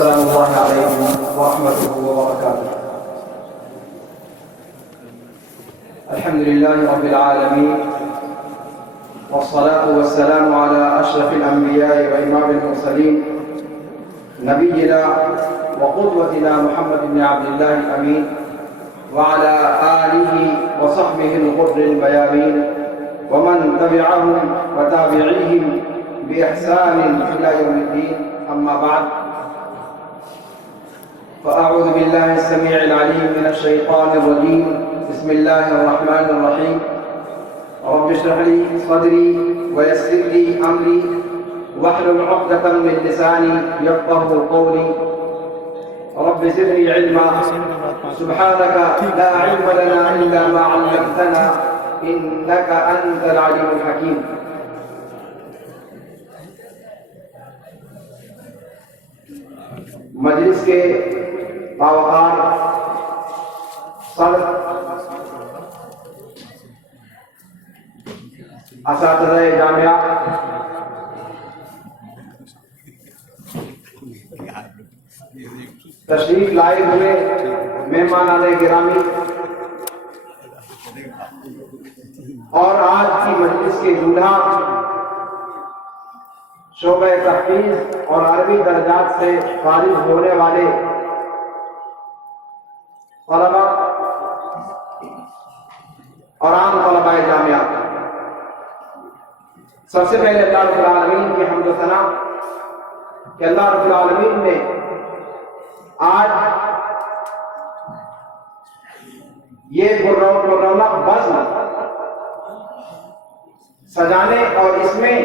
السلام الله عليكم ورحمته وبركاته. الحمد لله رب العالمين، والصلاة والسلام على أشرف الأنبياء وإمام المرسلين نبينا وقدوتنا محمد بن عبد الله الأمين وعلى آله وصحبه الغر الميامين ومن تبعهم وتابعيهم بإحسان إلى يوم الدين. أما بعد، فأعوذ بالله السميع العليم من الشيطان الرجيم. بسم الله الرحمن الرحيم. رب اشرح لي صدري ويسر لي أمري واحلل عقدة من لساني يفقهوا قولي. رب زدني علما سبحانك لا علم لنا إلا ما علمتنا إنك أنت العليم الحكيم. مجلس کے باوقار صدر، اساتذہ جامعہ، تشریف لائے ہوئے مہمانان گرامی اور آج کی مجلس کے دولہا شعبہ تحفیظ اور عربی درجات سے فارغ ہونے والے طلبہ اور عام طلباء جامعہ، سب سے پہلے اللہ رب العالمین کی حمد و ثنا کہ اللہ رب العالمین نے آج یہ پررونق بزم سجانے اور اس میں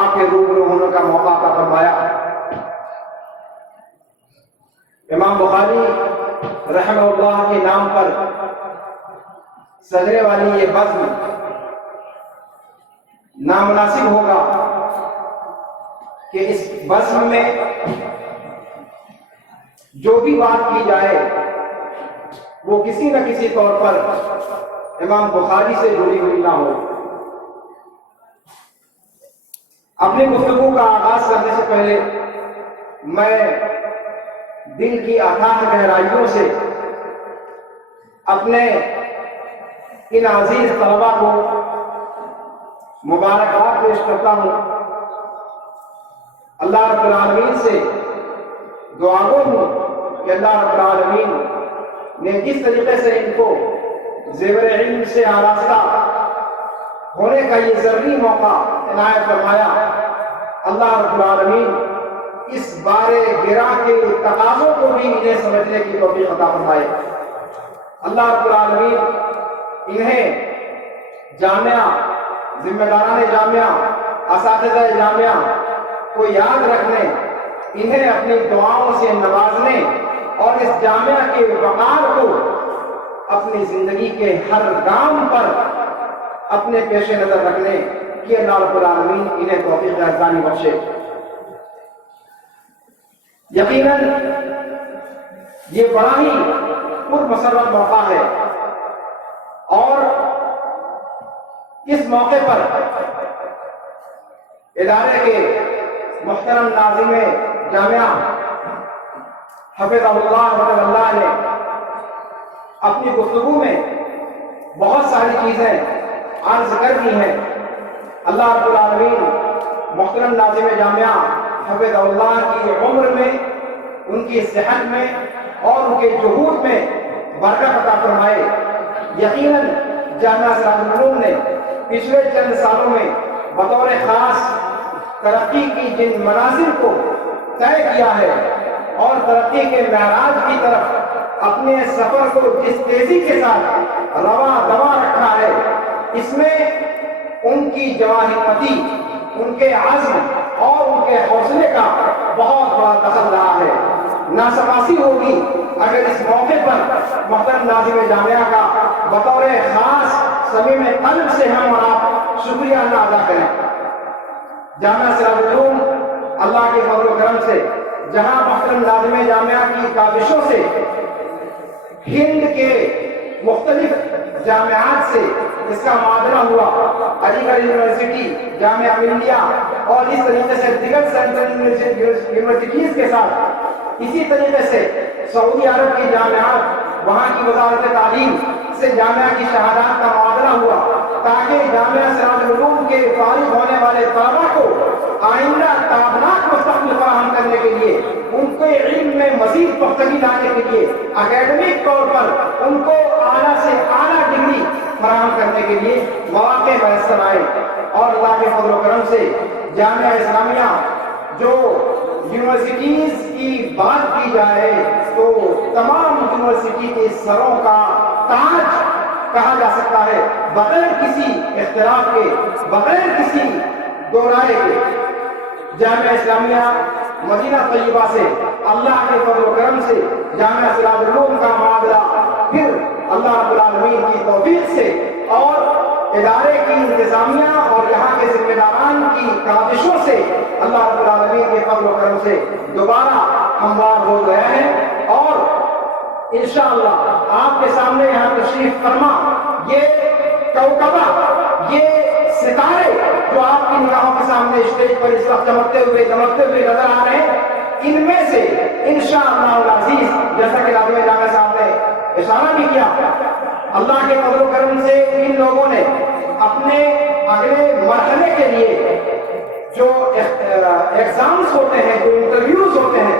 آپ کے روبرو ہونے کا موقع عطا فرمایا. امام بخاری رحمہ اللہ کے نام پر سجنے والی یہ بزم نامناسب ہوگا کہ اس بزم میں جو بھی بات کی جائے وہ کسی نہ کسی طور پر امام بخاری سے جڑی ہوئی نہ ہو. اپنی گفتگو کا آغاز کرنے سے پہلے میں دل کی اتھاہ گہرائیوں سے اپنے ان عزیز طلباء کو مبارکباد پیش کرتا ہوں. اللہ رب العالمین سے دعا گو ہوں کہ اللہ رب العالمین نے جس طریقے سے ان کو زیور علم سے آراستہ ہونے کا یہ ضروری موقع عنایت فرمایا، اللہ رب العالمین اس بارے گراں کے تقاضوں کو بھی انہیں سمجھنے کی توفیق عطا فرمائے. اللہ رب العالمین انہیں جامعہ، ذمہ داران جامعہ، اساتذہ جامعہ کو یاد رکھنے، انہیں اپنی دعاؤں سے نوازنے اور اس جامعہ کے وقار کو اپنی زندگی کے ہر گام پر اپنے پیش نظر رکھنے کی اللہ رب العالمین انہیں توفیق ارزانی بخشے. یقیناً یہ بڑا ہی پرمسرت موقع ہے اور اس موقع پر ادارے کے محترم ناظم جامعہ حفظہ اللہ اللہ نے اپنی گفتگو میں بہت ساری چیزیں عرض کر دی ہیں. اللہ رب العالمین محترم ناظم جامعہ حفظ اللہ کی عمر میں، ان کی صحت میں اور ان کے جہود میں برکت عطا فرمائے. یقیناً جامعہ سراج العلوم نے پچھلے چند سالوں میں بطور خاص ترقی کی جن منازل کو طے کیا ہے اور ترقی کے معراج کی طرف اپنے سفر کو جس تیزی کے ساتھ رواں دوا رکھا ہے، اس میں ان کی جواں ہمتی، ان کے عزم اور ان کے حوصلے کا بہت بڑا دخل رہا ہے. ناسپاسی ہوگی اگر اس موقع پر محترم ناظم جامعہ کا بطور خاص صمیم قلب سے ہم اور آپ شکریہ نہ ادا کریں. جامعہ سراج العلوم اللہ کے فضل و کرم سے جہاں محترم ناظم جامعہ کی کاوشوں سے ہند کے مختلف جامعات سے اس کا معادلہ ہوا، علی گڑھ یونیورسٹی، جامعہ ملیہ اور اس طریقے سے دیگر سینٹرل یونیورسٹیز کے ساتھ اسی طریقے سے سعودی عرب کی جامعات، وہاں کی وزارت تعلیم سے جامعہ کی شہادات کا معاملہ ہوا تاکہ جامعہ سراج العلوم کے فارغ ہونے والے طلبا کو آئندہ تابناک مستقبل فراہم کرنے کے لیے، ان کے علم میں مزید پختگی لانے کے لیے، اکیڈمک طور پر ان کو اعلیٰ سے اعلیٰ ڈگری فراہم کرنے کے لیے مواقع میسر آئے۔ اور اللہ کے فضل و کرم سے جامعہ اسلامیہ، جو یونیورسٹیز کی بات کی جائے تو تمام یونیورسٹی کے سروں کا تاج کہا جا سکتا ہے، بغیر کسی اختلاف کے، بغیر کسی دو رائے کے۔ جامعہ اسلامیہ مدینہ طیبہ سے اللہ کے فضل و کرم سے جامعہ سراج العلوم کا معاملہ پھر اللہ رب العالمین کی توفیق سے اور ادارے کی انتظامیہ اور یہاں کے ذمہ داران کی کاوشوں سے اللہ رب العالمین کے فضل و کرم سے دوبارہ ہموار ہو گئے ہیں، اور انشاءاللہ آپ کے سامنے یہاں تشریف فرما یہ کوکبہ، یہ ستارے جو آپ کی نگاہوں کے سامنے اسٹیج پر اس وقت چمکتے ہوئے نظر آ رہے ہیں، ان میں سے انشاءاللہ العزیز، جیسا کہ ناظم جامعہ صاحب نے اشارہ بھی کیا، اللہ کے فضل و کرم سے ان لوگوں نے اپنے اگلے مرحلے کے لیے جو ایگزامز ہوتے ہیں، جو انٹرویوز ہوتے ہیں،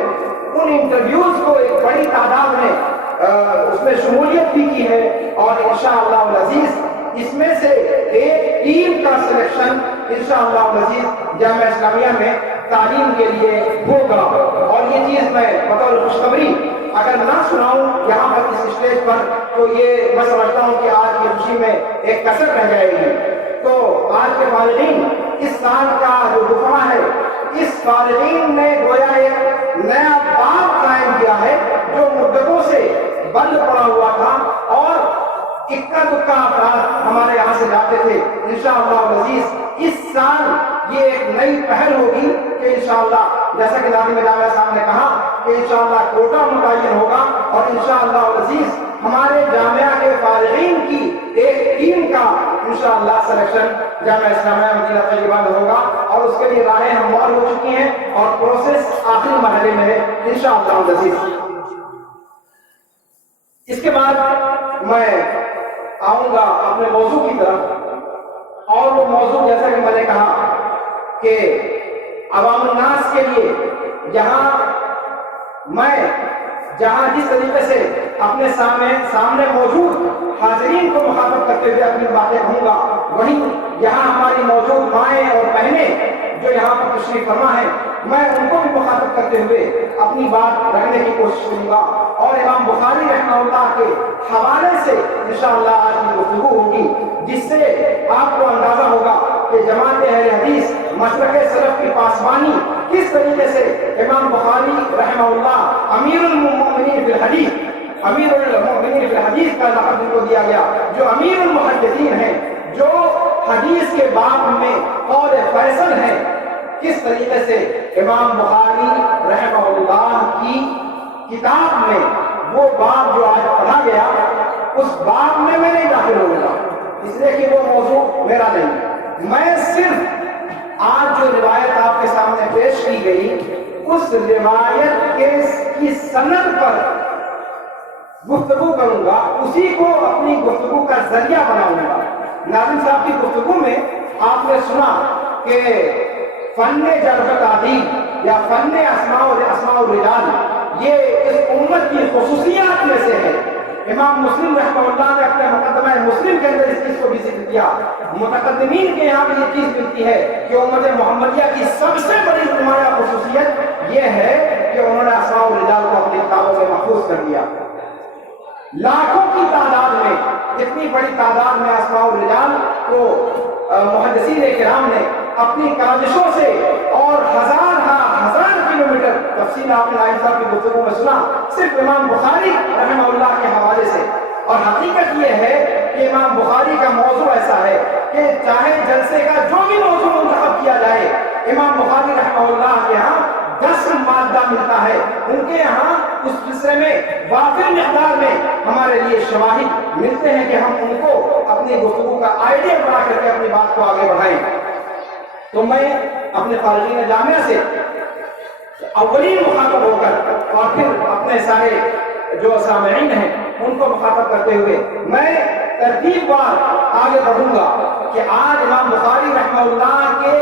ان انٹرویوز کو ایک بڑی تعداد میں اس میں شمولیت بھی کی ہے، اور انشاءاللہ العزیز اس میں سے ایک ٹیم کا سلیکشن انشاءاللہ العزیز جامعہ اسلامیہ میں تعلیم کے لیے ہوگا۔ اور یہ چیز میں بطور خوشخبری اگر نہ سناؤں یہاں پر اس اسٹیج پر تو یہ میں سمجھتا ہوں کہ آج کی خوشی میں ایک کسر رہ جائے گی۔ تو آج کے فارغین، اس سال کا جو دفعہ ہے، اس فارغین نے گویا ایک نیا باب قائم کیا ہے جو مدتوں سے بند پڑا ہوا تھا، اور اکا دکا افراد ہمارے یہاں سے جاتے تھے۔ انشاءاللہ العزیز اس سال یہ ایک نئی پہل ہوگی کہ انشاءاللہ جیسا کہ ناظم جامعہ صاحب نے کہا کہ انشاءاللہ کوٹا متعین ہوگا، اور انشاءاللہ العزیز ہمارے جامعہ کے فارغین کی ایک ٹیم کا انشاءاللہ سلیکشن جامعہ اسلامیہ مدینہ طیبہ میں ہوگا، اور اس کے لیے راہیں ہموار ہو چکی ہیں اور پروسیس آخری مرحلے میں ہے انشاءاللہ العزیز۔ اس کے بعد میں آؤں گا اپنے موضوع کی طرف، اور وہ موضوع جیسا کہ میں نے کہا کہ عوام الناس کے لیے جہاں جس طریقے سے اپنے سامنے موجود حاضرین کو مخاطب کرتے ہوئے اپنی باتیں کہوں گا، وہیں یہاں ہماری موجود مائیں اور بہنیں جو یہاں پر تشریف فرما ہیں، میں ان کو بھی مخاطب کرتے ہوئے اپنی بات رکھنے کی کوشش کروں گا، اور امام بخاری رحمہ اللہ کے حوالے سے انشاءاللہ آج کی گفتگو ہوگی، جس سے آپ کو اندازہ ہوگا کہ جماعت اہل حدیث مسلک سلف کی پاسبانی کس طریقے سے امام بخاری رحمہ اللہ امیر المؤمنین فی الحدیث کا لقب ان کو دیا گیا، جو امیر المحدثین ہیں، جو حدیث کے باب میں قول فیصل ہیں، کس طریقے سے امام بخاری رحمہ اللہ کی کتاب میں وہ باب جو آج پڑھا گیا، اس باب میں میں نہیں داخل ہوں گا، اس لیے کہ وہ موضوع میرا نہیں، میں صرف آج جو روایت آپ کے سامنے پیش کی گئی اس روایت کی سند پر گفتگو کروں گا، اسی کو اپنی گفتگو کا ذریعہ بناؤں گا۔ ناظم صاحب کی گفتگو میں آپ نے سنا کہ فن جرح تعدیل یا فن اسماء الرجال یہ اس امت کی خصوصیات میں سے ہے۔ امام مسلم رحمہ اللہ نے اپنے مقدمہ مسلم کے اندر اس چیز کو بھی ذکر کیا، متقدمین کے یہاں بھی یہ چیز ملتی ہے کہ امت محمدیہ کی سب سے بڑی نمایاں خصوصیت یہ ہے کہ انہوں نے اسماء الرجال کو اپنی کتابوں میں محفوظ کر دیا۔ لاکھوں کی تعداد میں، اتنی بڑی تعداد میں اسماء الرجال کو محدثین کرام نے اپنی کاوشوں سے اور ہزار کلومیٹر، تفصیل آپ نے نائب صاحب کی گفتگو میں سنا، صرف امام بخاری رحمہ اللہ کے حوالے سے۔ اور حقیقت یہ ہے کہ امام بخاری کا موضوع ایسا ہے کہ چاہے جلسے کا جو بھی موضوع منتخب کیا جائے، امام بخاری رحمہ اللہ کے یہاں 10 مادہ ملتا ہے، ان کے یہاں اس سلسلے میں وافر مقدار میں ہمارے لیے شواہد ملتے ہیں کہ ہم ان کو اپنی گفتگو کا آئیڈیا بنا کر کے اپنی بات کو آگے بڑھائیں۔ تو میں اپنے فارغین جامعہ سے اولین مخاطب ہو کر اور پھر اپنے سارے جو سامعین ہیں ان کو مخاطب کرتے ہوئے میں ترتیب وار آگے بڑھوں گا کہ آج امام بخاری رحمہ اللہ کے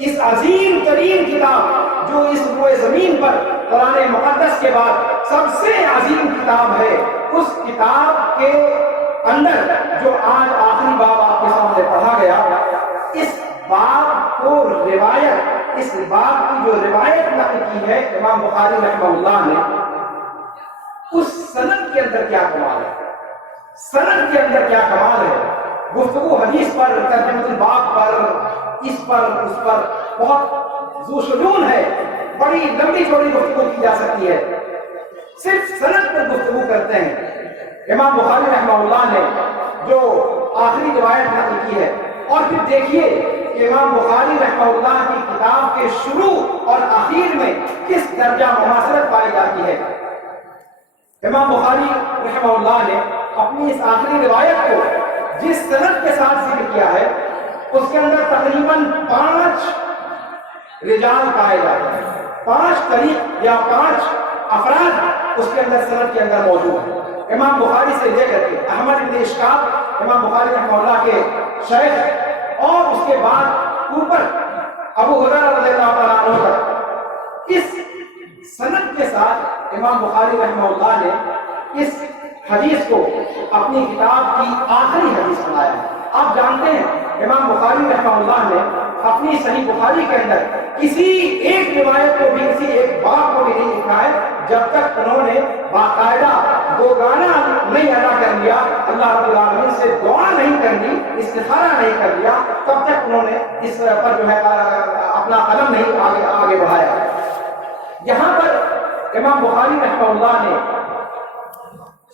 اس عظیم ترین کتاب جو اس روئے زمین پر قرآن مقدس کے بعد سب سے عظیم کتاب ہے، اس کتاب کے اندر جو آج آخری باب آپ کے سامنے پڑھا گیا، اس باب کو روایت، اس باب کی جو روایت نقل کی ہے امام بخاری رحمہ اللہ نے، اس سند کے اندر کیا کمال ہے، سند کے اندر کیا کمال ہے۔ گفتگو حدیث پر، ترجمۃ الباب پر، اس پر اس پر بہت ذو شجون ہے، بڑی لمبی چوڑی گفتگو کی جا سکتی ہے، صرف سند پر گفتگو کرتے ہیں۔ امام بخاری رحمہ اللہ نے جو آخری روایت نقل کی ہے، اور پھر دیکھیے کہ امام بخاری رحمہ اللہ کی کتاب کے شروع اور آخر میں کس درجہ مماثلت پائی جاتی ہے۔ امام بخاری رحمہ اللہ نے اپنی اس آخری روایت کو جس سند کے ساتھ ذکر کیا ہے، اس کے اندر تقریباً 5 رجال پائے جاتے ہیں، 5 طریق یا 5 افراد اس کے اندر سند کے اندر موجود ہیں۔ امام بخاری سے لے کر کے احمد بن اشکاب امام بخاری رحمہ اللہ کے شیخ، اور اس کے بعد اوپر ابو ہریرہ رضی اللہ تعالیٰ عنہ تک، اس سند کے ساتھ امام بخاری رحمہ اللہ نے اس حدیث کو اپنی کتاب کی آخری حدیث بنایا ہے۔ آپ جانتے ہیں امام بخاری رحمہ اللہ نے اپنی صحیح بخاری کے اندر کسی ایک روایت کو بھی، کسی ایک باب کو بھی نہیں لکھا ہے جب تک انہوں نے باقاعدہ دوگانہ نہیں ادا کر لیا، اللہ رب العالمین سے دعا نہیں کر لی، استخارہ نہیں کر لیا، تب تک انہوں نے اس پر جو ہے اپنا قلم نہیں آگے بڑھایا۔ یہاں پر امام بخاری رحمہ اللہ نے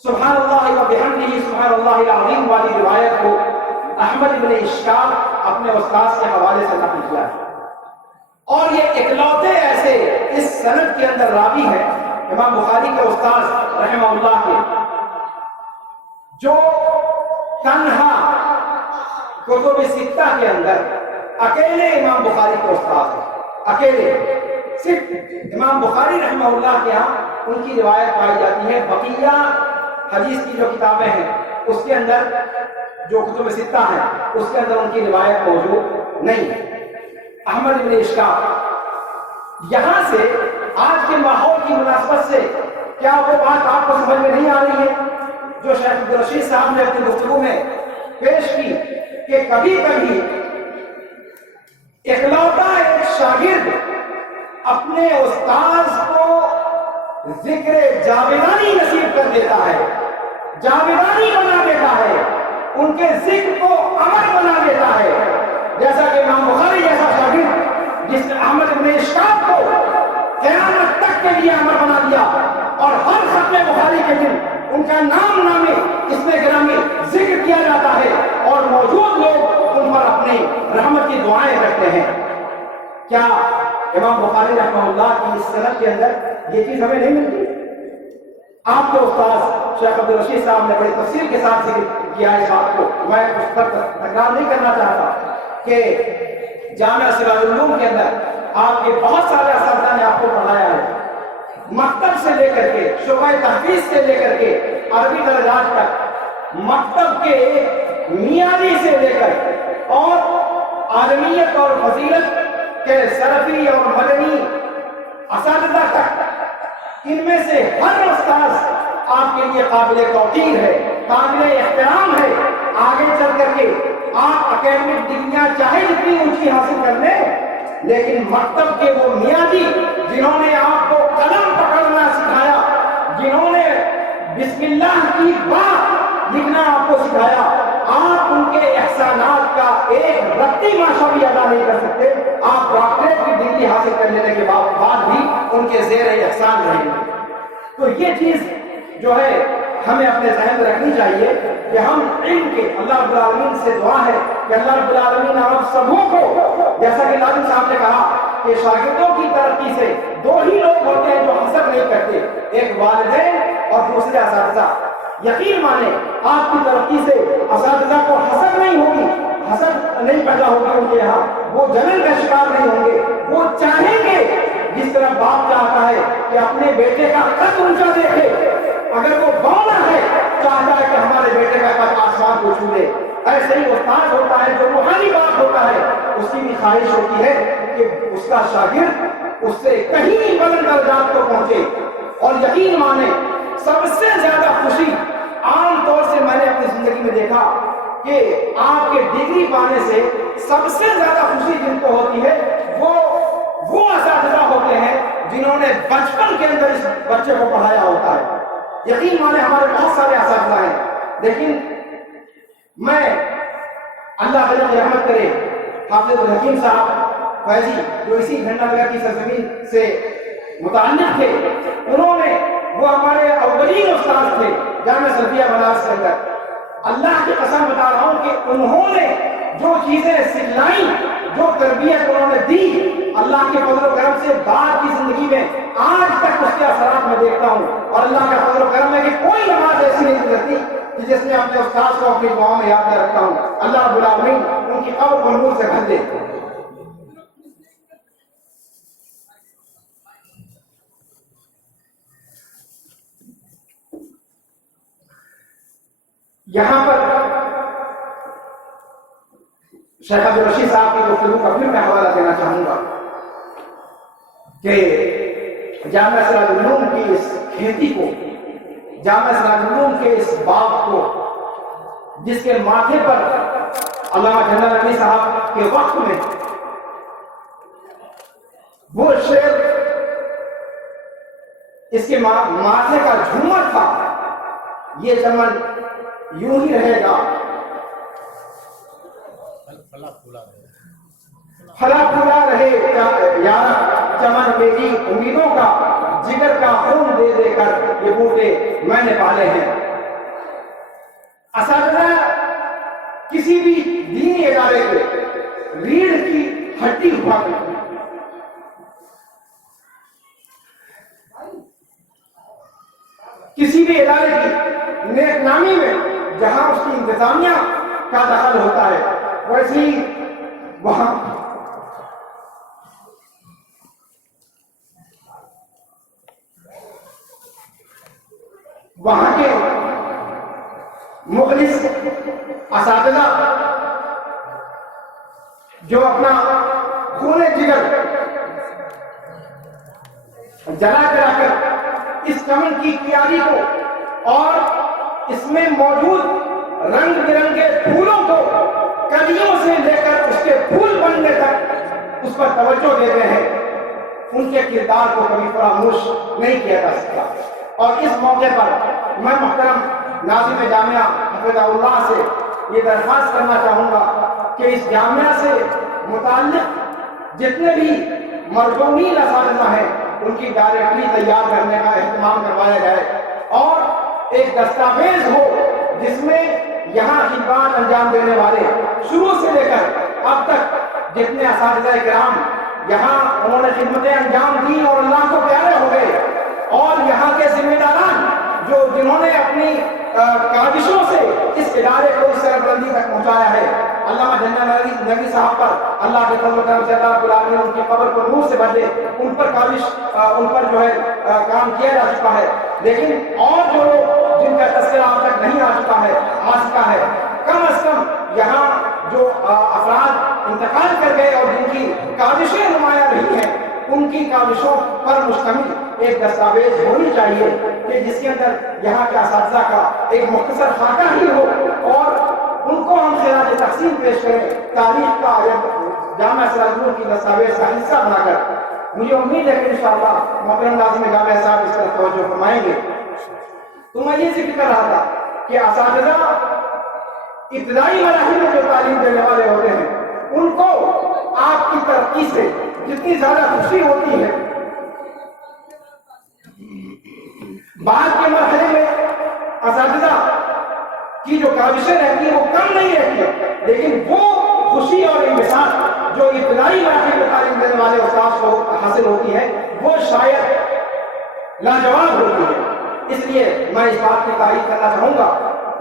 سبحان اللہ و بحمدہ سبحان اللہ العظیم والی روایت کو احمد بن اشکاب اپنے استاد کے حوالے سے نقل کیا ہے، اور یہ اکلوتے ایسے اس سند کے اندر راوی ہیں امام بخاری کے استاد رحمہ اللہ کے، جو تنہا کتب ستہ کے اندر اکیلے امام بخاری کے استاد ہیں، اکیلے صرف امام بخاری رحمہ اللہ کے ہاں ان کی روایت پائی جاتی ہے۔ بقیہ حدیث کی جو کتابیں ہیں اس کے اندر، جو کتب ستہ ہیں اس کے اندر ان کی روایت موجود نہیں ہے۔ احمد بن اشکاب، یہاں سے آج کے ماحول کی مناسبت سے کیا وہ بات آپ کو سمجھ میں نہیں آ رہی ہے جو شیخ عبدالرشید صاحب نے اپنی گفتگو میں پیش کی، کہ کبھی کبھی اکلوتا ایک شاگرد اپنے استاذ کو ذکر جاویدانی نصیب کر دیتا ہے، جاویدانی بنا دیتا ہے، ان کے ذکر کو امر بنا دیتا ہے، جیسا کہ امام بخاری جیسا شاگرد جس نے احمد بن اشکاب کو قیامت تک کے لیے امر بنا دیا، اور ہر ختم بخاری کے دن ان کا نام نامے اس میں گرامی ذکر کیا جاتا ہے، اور موجود لوگ ان پر اپنی رحمت کی دعائیں کرتے ہیں۔ کیا امام بخاری رحمہ اللہ کی اس سند کے اندر یہ چیز ہمیں نہیں ملتی؟ آپ کے استاد شیخ عبدالرشید صاحب نے بڑی تفصیل کے ساتھ ذکر کیا اس بات کو، میں اس پر تکرار نہیں کرنا چاہتا، کہ جامعہ سراج العلوم کے اندر آپ کے بہت سارے اساتذہ نے آپ کو پڑھایا ہے، مکتب سے لے کر کے، شعبہ تحفیظ سے لے کر کے عربی درجات تک، مکتب کے میادی سے لے کر اور عالمیت اور فضیلت کے صرفی اور مدنی اساتذہ تک، ان میں سے ہر استاذ آپ کے لیے قابل توقیر ہے، قابل احترام ہے۔ آگے چل کر کے آپ اکیڈمک ڈگریاں چاہے جتنی اونچی حاصل کر لیں، لیکن مکتب کے وہ میادی جنہوں نے آپ کو قلم پکڑنا سکھایا، جنہوں نے بسم اللہ کی بات لکھنا آپ کو سکھایا، آپ ان کے احسانات کا ایک رتی ماشا بھی ادا نہیں کر سکتے۔ آپ ڈاکٹریٹ کی ڈگری حاصل کر لینے کے بعد بھی ان کے زیر احسان رہیں گے۔ تو یہ چیز جو ہے ہمیں اپنے ذہن میں رکھنی چاہیے کہ ہم علم کے، اللہ رب العالمین سے دعا ہے کہ اللہ رب العالمین ہم سبوں کو، جیسا کہ لازم صاحب نے کہا کہ شاگردوں کی ترقی سے 2 ہی لوگ ہوتے ہیں جو حسد نہیں کرتے، ایک والدین اور دوسرے اساتذہ۔ یقین مانیں آپ کی ترقی سے اساتذہ کو حسد نہیں ہوگی، حسد نہیں پیدا ہوگی ان کے یہاں، وہ جلن کا شکار نہیں ہوں گے، وہ چاہیں گے جس طرح کہ اپنے بیٹے کا قد اونچا دیکھے، اگر وہ بونا ہے چاہتا ہے کہ ہمارے بیٹے کا قد آسمان کو چھو لے۔ ایسے ہی استاد ہوتا ہے جو روحانی بات ہوتا ہے، اس کی بھی خواہش ہوتی ہے کہ اس کا شاگرد اس سے کہیں بلند درجات کو پہنچے۔ اور یقین مانے سب سے زیادہ خوشی عام طور سے میں نے اپنی زندگی میں دیکھا کہ آپ کے ڈگری پانے سے سب سے زیادہ خوشی جن کو ہوتی ہے وہ اساتذہ ہوتے ہیں جنہوں نے بچپن کے اندر اس بچے کو پڑھایا ہوتا ہے۔ یقین مانے ہمارے بہت سارے اساتذہ ہیں، لیکن میں اللہ تعالیٰ کی رحمت کرے حافظ الحکیم صاحب فیضی جو اسی گھنٹہ نگر کی سرزمین سے متعلق تھے، انہوں نے وہ ہمارے اولین استاد تھے جامعہ سلفیہ بنارس کے اندر۔ اللہ کی قسم بتا رہا ہوں کہ انہوں نے جو چیزیں سکھلائیں، جو تربیت انہوں نے دی، اللہ کے فضل و کرم سے بعد کی زندگی میں آج تک اس کے اثرات میں دیکھتا ہوں۔ اور اللہ کا فضل و کرم ہے کہ کوئی نماز ایسی نہیں گزرتی کہ جس میں اپنے استاد کو اپنی دعاؤں میں یاد نہ رکھتا ہوں۔ اللہ رب العالمین ان کی قبر کو نور سے بھر دے۔ یہاں پر شیخ عبدالرشید صاحب کی گفتگو کا پھر میں حوالہ دینا چاہوں گا کہ جامعہ سراج العلوم کی اس کھیتی کو، جامعہ سراج العلوم کے اس باغ کو، جس کے ماتھے پر علامہ جنرل علی صاحب کے وقت میں وہ شعر اس کے ماتھے کا جھومر تھا، یہ چمن یوں ہی رہے گا، پھلا پھولا رہے یار چمن میری امیدوں کا، جگر کا خون دے دے کر یہ بوٹے میں نے پالے ہیں۔ اساتذہ کسی بھی دینی ادارے کے ریڑھ کی ہڈی ہوا کرتی ہے۔ کسی بھی ادارے کی نیک نامی میں جہاں اس کی انتظامیہ کا دخل ہوتا ہے، ویسے ہی وہاں کے مخلص اساتذہ جو اپنا خون جگر جلا جلا کر اس چمن کی کیاری کو اور اس میں موجود رنگ برنگے پھولوں کو کلیوں سے لے کر اس کے پھول بننے تک اس پر توجہ دیتے ہیں، ان کے کردار کو کبھی فراموش نہیں کیا جا سکتا۔ اور اس موقع پر میں محترم ناظم جامعہ حفظہ اللہ سے یہ درخواست کرنا چاہوں گا کہ اس جامعہ سے متعلق جتنے بھی مرجوعین اساتذہ ہیں ان کی ڈائریکٹری تیار کرنے کا اہتمام کروایا جائے اور ایک دستاویز ہو جس میں یہاں خدمات انجام دینے والے شروع سے لے کر اب تک جتنے اساتذہ کرام یہاں انہوں نے خدمتیں انجام دی اور اللہ کو پیارے ہو گئے، اور یہاں کے ذمہ داران جنہوں نے اپنی کاوشوں سے اس ادارے کو اس سربلندی تک پہنچایا ہے، علامہ جنرل نبی صاحب پر اللہ کے فضل و کرم سے اللہ رب العالمین ان کی قبر کو نور سے بھر دے، ان پر کاوش ان پر جو ہے کام کیا جا چکا ہے، لیکن اور جو لوگ جن کا تذکرہ اب تک نہیں آ چکا ہے، کم از کم یہاں جو افراد انتقال کر گئے اور جن کی کاوشیں نمایاں رہی ہیں ان کی کاوشوں پر مشتمل ایک دستاویز ہونی چاہیے کہ جس کے اندر یہاں کے اساتذہ کا ایک مختصر خاکہ ہی ہو اور ان کو ہم خراج تحسین پیش کریں، تاریخ کا یا جامعہ سراج العلوم کی دستاویز کا حصہ بنا کر۔ مجھے امید ہے کہ انشاءاللہ محترم ناظم جامعہ صاحب اس طرف توجہ فرمائیں گے۔ تو میں یہ ذکر کر رہا تھا کہ اساتذہ ابتدائی مراحل میں جو تعلیم دینے والے ہوتے ہیں ان کو آپ کی ترقی سے جتنی زیادہ خوشی ہوتی ہے، بعد کے مرحلے میں اساتذہ کی جو کاوشیں رہتی ہیں وہ کم نہیں رہتی ہے، لیکن وہ خوشی اور انبساط جو ابتدائی مراحل میں تعلیم دینے والے استاد کو حاصل ہوتی ہے وہ شاید لاجواب ہوتی ہے۔ اس لیے میں اس بات کی تعریف کرنا چاہوں گا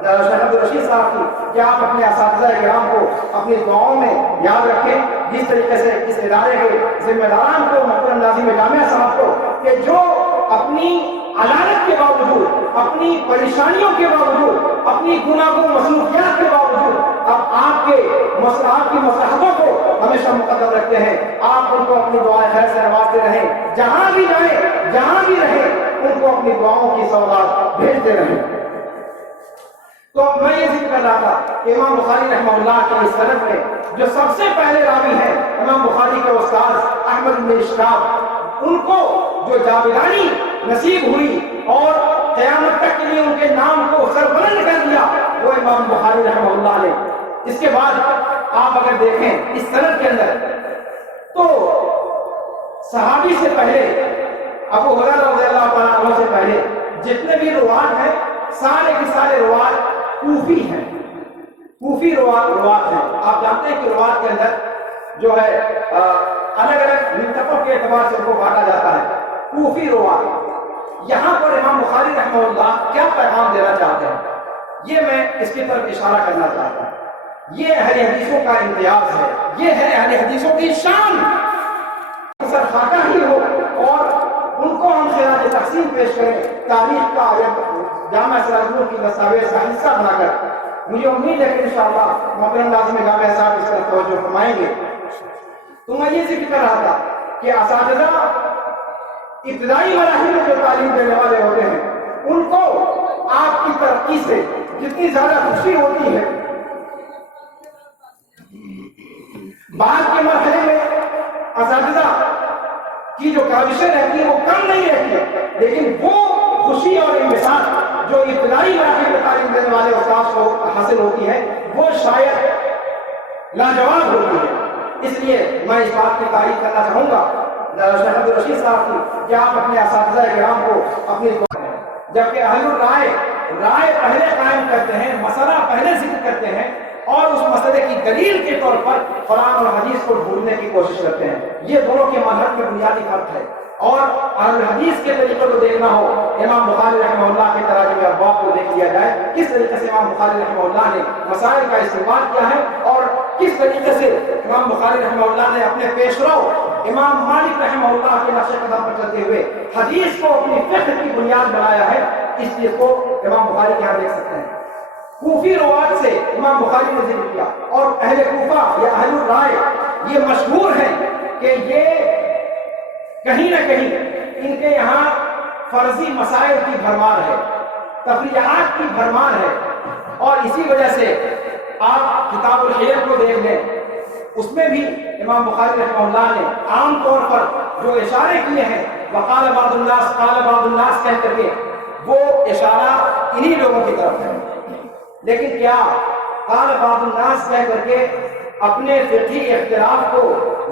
شیخ عبدالرشید صاحب کی کہ آپ اپنے اساتذہ کرام کو اپنی دعاؤں میں یاد رکھیں، جس طریقے سے اس ادارے کے ذمہ داران کو محترم ناظم جامعہ صاحب کو کہ جو اپنی علانت کے باوجود، اپنی پریشانیوں کے باوجود، اپنی گناہوں مصروفیات کے باوجود اب آپ کی مصلحتوں کو ہمیشہ مقدم رکھتے ہیں. آپ ان کو اپنی دعائیں خیر سے نوازتے رہیں، جہاں بھی جائیں جہاں بھی رہیں ان کو اپنی دعاؤں کی سوغات بھیجتے رہیں. تو میں یہ ذکر کر رہا تھا کہ امام بخاری رحمہ اللہ کے اس سند میں جو سب سے پہلے راوی ہیں امام بخاری کے استاد احمد بن اشراب، ان کو جو جاویدانی نصیب ہوئی اور قیامت تک کے لیے ان کے نام کو سربلند کر دیا وہ امام بخاری رحمہ اللہ نے. اس کے بعد آپ اگر دیکھیں اس سند کے اندر تو صحابی سے پہلے ابو ہریرہ رضی اللہ تعالیٰ عنہ سے پہلے جتنے بھی روات ہیں سارے کے سارے روات کوفی ہیں، کوفی روات ہیں. آپ جانتے ہیں کہ روات کے اندر جو ہے الگ الگ منطقوں کے اعتبار سے ان کو بانٹا جاتا ہے. کوفی روات، یہاں پر امام بخاری رحمہ اللہ کیا پیغام دینا چاہتے ہیں یہ میں اس کی طرف اشارہ کرنا چاہتا ہوں. یہ اہل حدیثوں کا امتیاز ہے، یہ ہے اہل حدیثوں کی شان. سر خاکہ ہی ہو اور ان کو ہم خراج تقسیم پیش کریں تاریخ کا جامعہ سراج النور کی دستاویز کا حصہ بنا کر. مجھے امید ہے کہ انشاءاللہ محترم ناظم جامعہ صاحب اس طرف توجہ فرمائیں گے. تو میں یہ ذکر کر رہا تھا کہ اساتذہ ابتدائی مراحل میں جو تعلیم دینے والے ہوتے ہیں ان کو آپ کی ترقی سے جتنی زیادہ خوشی ہوتی ہے، بعد کے مرحلے میں اساتذہ کی جو کاوشیں رہتی ہیں وہ کم نہیں رہتی ہے، لیکن وہ خوشی اور انبساط جو ابتدائی مراحل میں تعلیم دینے والے استاد کو حاصل ہوتی ہے وہ شاید لاجواب ہوتی ہے. اس لیے میں اس بات کی تعریف کرنا چاہوں گا شیخ عبدالرشید صاحب کی کہ آپ اپنے اساتذہ کرام کو اپنی جبکہ اہل رائے پہلے قائم کرتے ہیں، مسئلہ پہلے ذکر کرتے ہیں اور اس مسئلے کی دلیل کے طور پر قرآن اور حدیث کو ڈھونڈنے کی کوشش کرتے ہیں. یہ دونوں کے مذہب میں بنیادی فرق ہے. اور اہل حدیث کے طریقے کو دیکھنا ہو امام بخاری رحمہ اللہ کے تراجم ابواب کو دیکھ لیا جائے کس طریقے سے امام بخاری رحمہ اللہ نے مسائل کا استعمال کیا ہے اور کس طریقے سے امام بخاری رحمہ اللہ نے اپنے پیشرو امام مالک رحمہ اللہ کے نقش قدم پر چلتے ہوئے حدیث کو اپنی فقہ کی بنیاد بنایا ہے. اس چیز کو امام بخاری کے یہاں دیکھ سکتے ہیں. کوفی روات سے امام بخاری نے ذکر کیا اور اہل کوفہ یا اہل رائے یہ مشہور ہیں کہ یہ کہیں نہ کہیں ان کے یہاں فرضی مسائل کی بھرمار ہے، تفریحات کی بھرمار ہے. اور اسی وجہ سے آپ کتاب الحیل کو دیکھ لیں، اس میں بھی امام بخاری رحمہ اللہ نے عام طور پر جو اشارے کیے ہیں وقال بعض الناس قال بعض الناس کہہ کر کے وہ اشارہ انہی لوگوں کی طرف ہے. لیکن کیا قال بعض الناس کہہ کر کے اپنے فقہی اختلاف کو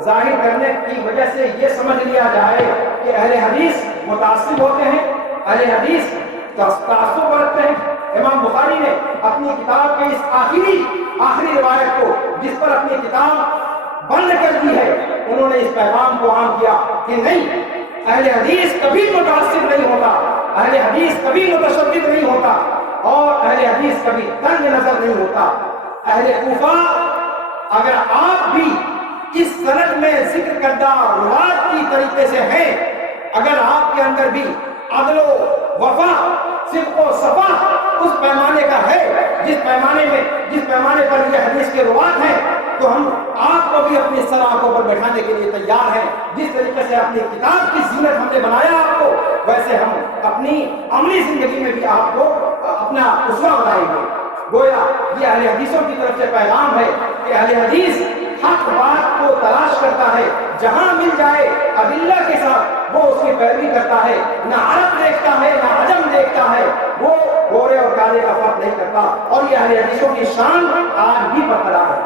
ظاہر کرنے کی وجہ سے یہ سمجھ لیا جائے کہ اہل حدیث متعصب ہوتے ہیں، اہل حدیث تعصب برتتے ہیں؟ امام بخاری نے اپنی کتاب کے اس آخری روایت کو جس پر اپنی کتاب بند کر دی ہے انہوں نے اس پیغام کو عام کیا کہ نہیں، اہل حدیث کبھی متعصب نہیں ہوتا، اہل حدیث کبھی متشدد نہیں ہوتا اور اہل حدیث کبھی تنگ نظر نہیں ہوتا. اہل کوفہ اگر آپ بھی اس سند میں ذکر کردہ روات کی طریقے سے ہیں، اگر آپ کے اندر بھی عدل و وفا، صدق و صفا اس پیمانے کا ہے جس پیمانے پر یہ حدیث کے روات ہیں، تو ہم آپ کو بھی اپنی سراخوں پر بیٹھانے کے لیے تیار ہیں. جس طریقے سے اپنی کتاب کی زینت ہم نے بنایا آپ کو، ویسے ہم اپنی عملی زندگی میں بھی آپ کو اپنا اسوہ بنائیں گے. گویا یہ اہل حدیثوں کی طرف سے پیغام ہے کہ اہل حدیث حق بات کو تلاش کرتا ہے، جہاں مل جائے ادلہ کے ساتھ وہ اس کی پیروی کرتا ہے، نہ عرب دیکھتا ہے نہ عجم دیکھتا ہے، وہ گورے اور کالے کا فرق نہیں کرتا. اور یہ اہل حدیثوں کی شان آج بھی برقرار ہے.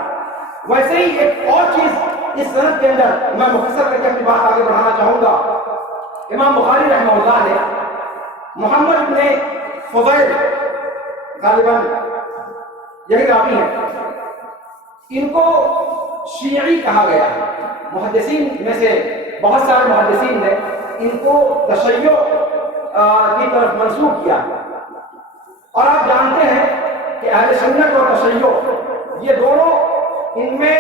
ویسے ہی ایک اور چیز اس سند کے اندر میں مختصر کر کے اپنی بات آگے بڑھانا چاہوں گا. امام بخاری رحمہ اللہ نے محمد بن فضیل، غالباً یہی راوی ہیں، ان کو شیعی کہا گیا ہے. محدثین میں سے بہت سارے محدثین نے ان کو تشیع کی طرف منسوب کیا. اور آپ جانتے ہیں کہ اہل سنت اور تشیع یہ دونوں ان میں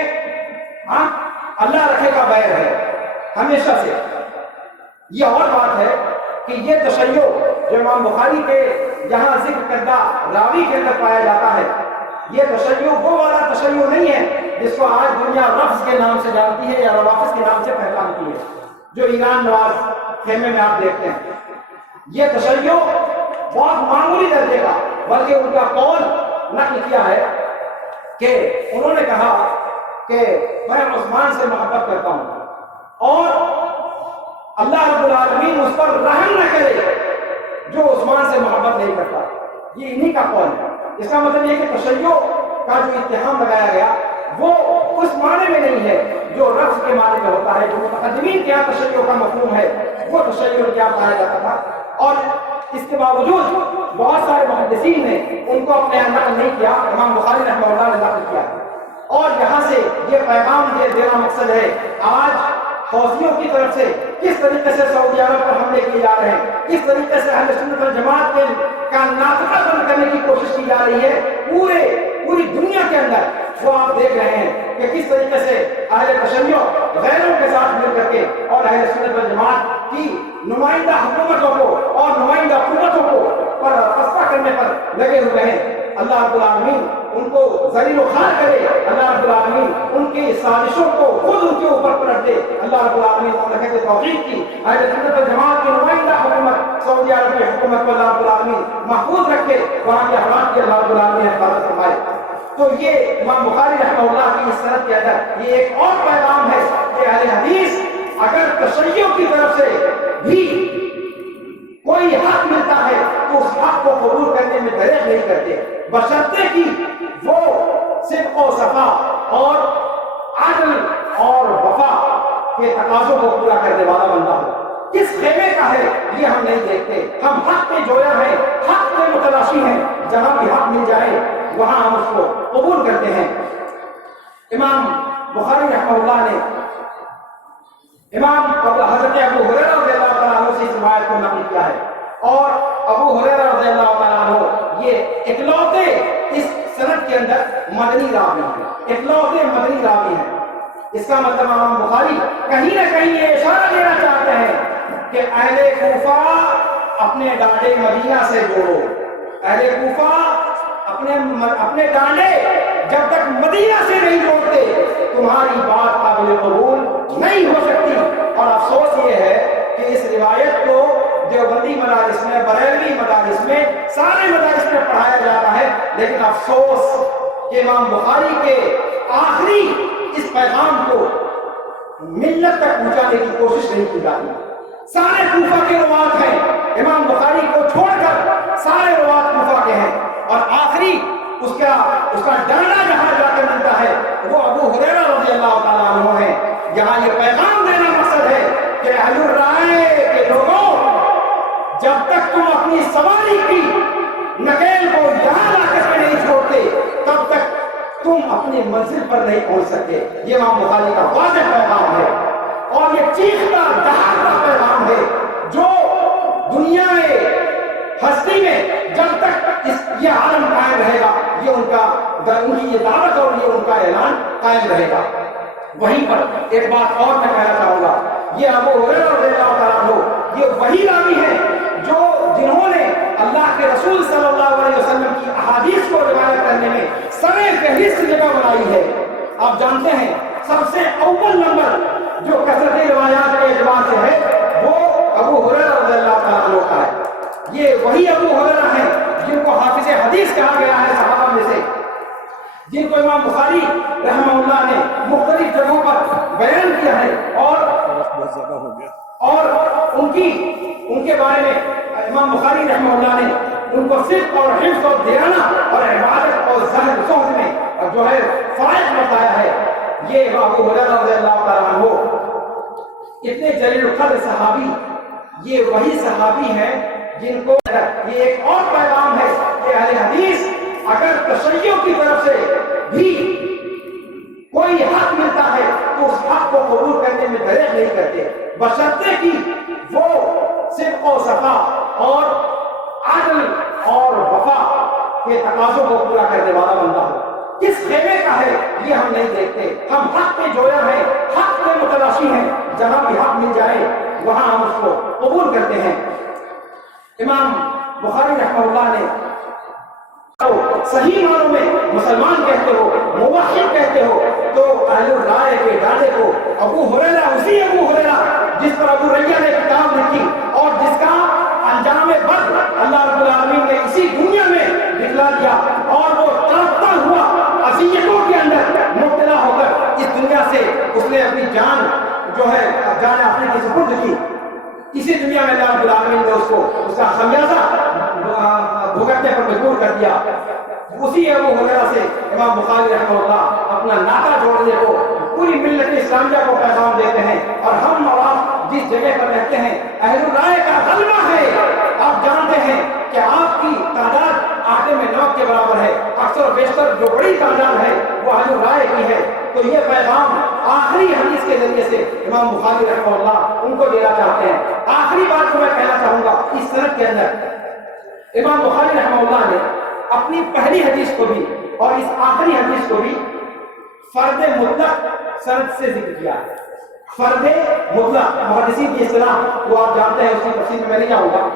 اللہ رکھے کا بیر ہے ہمیشہ سے. یہ اور بات ہے کہ یہ تشیع جو امام بخاری کے یہاں ذکر کردہ راوی کے اندر پایا جاتا ہے، یہ تشیع وہ والا تشیع نہیں ہے جس کو آج دنیا رفض کے نام سے جانتی ہے یا روافض کے نام سے پہچانتی ہے، جو ایران نواز خیمے میں آپ دیکھتے ہیں۔ یہ تشیع بہت معمولی درجے کا، بلکہ ان کا قول نقل کیا ہے کہ انہوں نے کہا کہ میں عثمان سے محبت کرتا ہوں اور اللہ رب العالمین اس پر رحم نہ کرے جو عثمان سے محبت نہیں کرتا۔ یہ انہی کا قول ہے۔ اس کا مطلب یہ کہ تشیع کا جو اتہام لگایا گیا وہ اس معنی میں نہیں ہے جو رفض کے معنی میں ہوتا ہے، جو متقدمین کے یہاں تشیع کا مفہوم ہے وہ تشیع کیا پایا جاتا تھا، اور اس کے باوجود بہت سارے محدثین نے ان کو اپنے یہاں نقل نہیں کیا، امام بخاری رحمہ اللہ نے نقل کیا۔ اور یہاں سے یہ پیغام یہ دینا مقصد ہے، آج حوثیوں کی طرف سے کس طریقے سے سعودی عرب پر حملے کیے جا رہے ہیں، کس طریقے سے اہل سنت والجماعت کا ناطقہ بند کرنے کی کوشش کی جا رہی ہے پوری دنیا کے اندر، وہ آپ دیکھ رہے ہیں کہ کس طریقے سے اہل تشیع غیروں کے ساتھ مل کر کے اور اہل سنت والجماعت کی نمائندہ حکومتوں کو اور نمائندہ قوتوں کو پر فستا کرنے پر لگے ہوئے ہیں۔ اللہ رب العالمین ان کو ذلیل و خوار کرے، اللہ رب العالمین ان کی سازشوں کو خود ان کے اوپر پلٹ دے، اللہ رب العالمین مملکت توحید کی اہل سنت والجماعت کی نمائندہ حکومت سعودی عرب کی حکومت کو اللہ رب العالمین محفوظ رکھے، وہاں کے حالات کی اللہ رب العالمین حفاظت فرمائے۔ تو یہ امام بخاری رحمہ اللہ کی اس سند کے اندر یہ ایک اور پیغام ہے کہ اہل حدیث اگر تشیع کی طرف سے بھی کوئی حق ملتا ہے تو اس حق کو قبول کرنے میں دریغ نہیں کرتے، بشرطے کہ وہ صدق و صفا اور عدل اور وفا کے تقاضوں کو پورا کرنے والا بندہ ہو۔ کس خیمے کا ہے یہ ہم نہیں دیکھتے، ہم حق کے جویا ہیں، حق کے متلاشی ہیں، جہاں بھی حق مل جائے وہاں ہم اس کو قبول کرتے ہیں۔ امام بخاری رحمہ اللہ نے امام حضرت ابو ہریرہ رضی اللہ تعالیٰ عنہ سے اس روایت کو نقل کیا ہے، اور ابو ہریرہ رضی اللہ تعالیٰ عنہ یہ اکلوتے اس سند کے اندر مدنی راوی ہیں، اکلوتے مدنی راوی ہیں۔ اس کا مطلب امام بخاری کہیں نہ کہیں یہ اشارہ دینا چاہتے ہیں کہ اہل کوفہ اپنے ڈانڈے مدینہ سے جوڑو، اہل کوفہ اپنے ڈانڈے جب تک مدینہ سے نہیں جوڑتے تمہاری بات قابل قبول نہیں ہو سکتی۔ اور افسوس یہ ہے کہ اس روایت کو دیوبندی مدارس میں، بریلوی مدارس میں، سارے مدارس میں پڑھایا جاتا ہے، لیکن افسوس کہ امام بخاری کے آخری اس پیغام کو ملت تک پہنچانے کی کوشش نہیں کی جاتی۔ سارے کوفہ کے روات ہیں، امام بخاری کو چھوڑ کر سارے روات کوفہ کے ہیں، اور آخری اس کا ڈانڈا جہاں جا کر ملتا ہے وہ ابو ہریرہ رضی اللہ تعالیٰ عنہ ہے۔ یہاں یہ پیغام دینا مقصد ہے کہ اہل الرائے کے لوگوں، جب تک تم اپنی سواری کی نکیل کو یہاں لا کر کے نہیں چھوڑتے تب تک تم اپنی منزل پر نہیں پہنچ سکتے۔ یہ امام بخاری کا واضح پیغام ہے، اور یہ چیختا دہاڑتا پیغام ہے جو دنیا ہستی میں جب تک یہ عالم قائم رہے گا یہ ان کی یہ دعوت اور یہ ان کا اعلان قائم رہے گا۔ وہیں پر ایک بات اور میں کہنا چاہوں گا، یہ ابو ہریرہ رضی اللہ تعالیٰ عنہ یہ وہی راوی ہیں جنہوں نے اللہ کے رسول صلی اللہ علیہ وسلم کی احادیث کو روایت کرنے میں سر فہرست جگہ بنائی ہے۔ آپ جانتے ہیں سب سے اول نمبر جو کثرت روایات کے اعتبار سے ہے وہ ابو ہریرہ رضی اللہ تعالیٰ عنہ کا ہے۔ یہ وہی ابو ہریرہ ہیں جن کو حافظ حدیث کہا گیا ہے صحابہ میں سے، جن کو امام بخاری رحمہ اللہ نے مختلف جگہوں پر بیان کیا ہے، اور ان کے بارے میں امام بخاری رحمہ اللہ نے ان کو صدق اور حفظ اور دیانہ اور عبادت اور زہد زہد میں جو ہے فائق بتایا ہے۔ یہ ابو ہریرہ رضی اللہ تعالیٰ عنہ اتنے جلیل القدر صحابی، یہ وہی صحابی ہیں جن کو یہ ایک اور پیغام ہے کہ اہل حدیث اگر تشیع کی طرف سے بھی کوئی حق ملتا ہے تو اس حق کو قبول کرنے میں دریغ نہیں کرتے، بشرطے کہ وہ صدق و صفا اور عدل اور وفا کے تقاضوں کو پورا کرنے والا بندہ ہو۔ کس خیمے کا ہے یہ ہم نہیں دیکھتے، ہم حق کے جویا ہیں، حق کے متلاشی ہیں، جہاں بھی حق مل جائے وہاں ہم اس کو قبول کرتے ہیں۔ امام بخاری رحمہ اللہ نے صحیح معنوں میں مسلمان کہتے ہو، موحد کہتے ہو، تو اہل الرائے کے ڈاڈے کو ابو ہریرہ، اسی ابو ہریرہ جس پر ابو ریہ نے کتاب لکھی اور جس کا انجام بد اللہ رب العالمین نے اسی دنیا میں دکھلا دیا، اور وہ تڑپتا ہوا اذیتوں کے اندر مبتلا ہو کر اس دنیا سے اس نے اپنی جان جو ہے جان اپنے کی سپرد کی، اسی دنیا میں اللہ رب العالمین نے اس کو اس کا خمیازہ بھگتنے پر مجبور کر دیا۔ اسی ابو ہریرہ سے امام بخاری رحمہ اللہ اپنا ناطہ جوڑنے کو پوری ملت اسلامیہ کو پیغام دیتے ہیں، اور ہم اور آپ جس جگہ پر رہتے ہیں اہل الرائے کا غلبہ ہے۔ آپ جانتے ہیں کہ آپ کی تعداد آٹے میں نمک کے برابر ہے، اکثر و بیشتر جو بڑی تعداد ہے وہ اہل الرائے کی ہے۔ تو یہ پیغام آخری حدیث کے ذریعے سے امام بخاری رحمہ اللہ ان کو دینا چاہتے ہیں۔ آخری بات کو میں کہنا چاہوں گا، اس سند کے اندر امام بخاری رحمہ اللہ نے اپنی پہلی حدیث کو بھی اور اس آخری حدیث کو بھی فرد مطلق سند سے ذکر کیا ہے۔ فرد مطلق محدثین کی اصطلاح وہ آپ جانتے ہیں، اس کی تفصیل میں نہیں جاؤں گا۔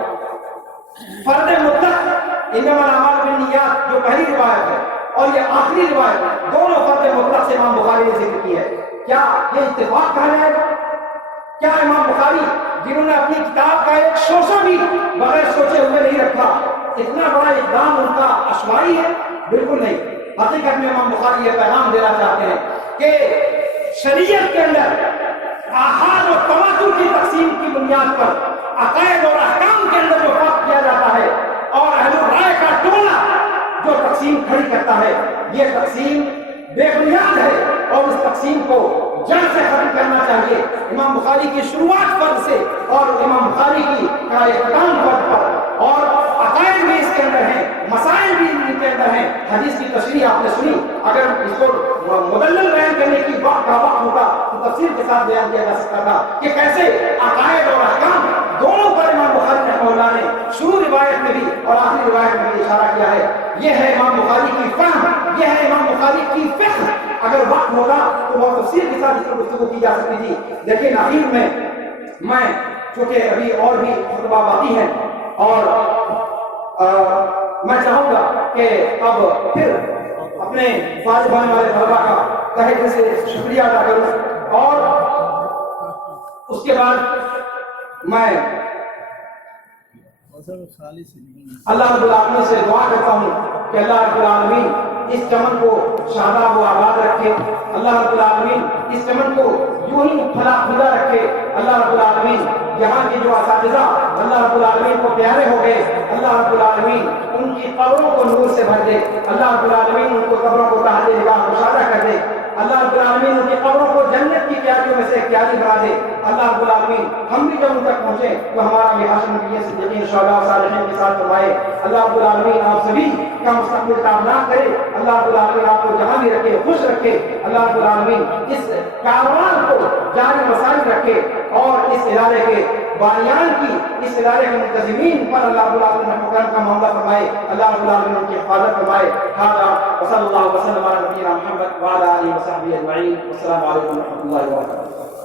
فرد مطلق انما الاعمال بالنیات جو پہلی روایت ہے اور یہ آخری روایت، دونوں فرد مطلق سے امام بخاری نے ذکر کی ہے۔ کیا یہ اتفاق کہا جائے گا؟ کیا امام بخاری جنہوں نے اپنی کتاب کا ایک شوشہ بھی بغیر سوچے ہوئے نہیں رکھا، اتنا بڑا اقدام ان کا عشوائی ہے؟ بالکل نہیں۔ حقیقت میں امام بخاری یہ پیغام دینا چاہتے ہیں کہ شریعت کے اندر آحاد و تواتر کی تقسیم کی بنیاد پر عقائد اور احکام کے اندر جو فرق کیا جاتا ہے، اور اہل الرائے کا ٹولہ جو تقسیم کھڑی کرتا ہے، یہ تقسیم بے بنیاد ہے اور اس تقسیم کو جڑ سے ختم کرنا چاہیے۔ امام بخاری کی شروعات فرد سے اور امام بخاری کی کا اختتام فرد پر، اور عقائد بھی اس کے اندر ہیں، مسائل بھی ان کے اندر ہیں۔ حدیث کی تشریح آپ نے سنی، اگر اس کو مدلل بیان کرنے کی وقت ہوتا تو تفصیل کے ساتھ بیان کیا جا سکتا تھا کہ کیسے عقائد اور احکام دونوں پر امام بخاری رحمہ اللہ نے شروع روایت میں بھی اور آخری روایت میں بھی اشارہ کیا ہے۔ یہ ہے امام بخاری کی فہم، یہ ہے امام بخاری کی فقہ۔ اگر وقت ہوگا تو بہت تفصیل کے ساتھ اس پر گفتگو کی جا سکتی تھی، لیکن آخر میں چونکہ ابھی اور بھی خطبہ باقی ہیں، اور میں چاہوں گا کہ اب پھر اپنے فارغ ہونے والے طلبا کا تہہ دل سے شکریہ ادا کروں، اور اس کے بعد میں اللہ رب العالمین سے دعا کرتا ہوں کہ اللہ رب العالمین اس چمن کو شاداب و آباد رکھے، اللہ رب العالمین اس چمن کو یوں ہی پھلا پھولا رکھے، اللہ رب العالمین یہاں کے جو اساتذہ اللہ رب العالمین کو پیارے ہو گئے، اللہ رب العالمین ان کی قبروں کو نور سے بھر دے، اللہ رب العالمین ان کو قبروں کو تحت نگاہ مشاہدہ کر دے، اللہ رب العالمین ان کی قبروں کو جنت کی کیاریوں میں سے ایک کیاری بنا دے، اللہ رب العالمین ہم بھی جب ان تک پہنچے تو ہمارا بھی ہاشم نبیین صدیقین شہداء و صالحین کے ساتھ فرمائے۔ اللہ رب العالمین آپ سبھی کا مستقبل کامیاب کرے، اللہ رب العالمین آپ کو جہاں بھی رکھے خوش رکھے، اللہ رب العالمین اس کاروان کو جاری مسائل رکھے، اور اس ادارے کے بانیان کی، اس ادارے کے منتظمین پر اللہ رب العالمین رحم و کرم کا معاملہ فرمائے، اللہ رب العالمین ان کی حفاظت فرمائے۔ ھذا وصلی اللہ وسلم علی نبینا محمد وعلی آلہ وصحبہ اجمعین، والسلام علیکم ورحمۃ اللہ وبرکاتہ۔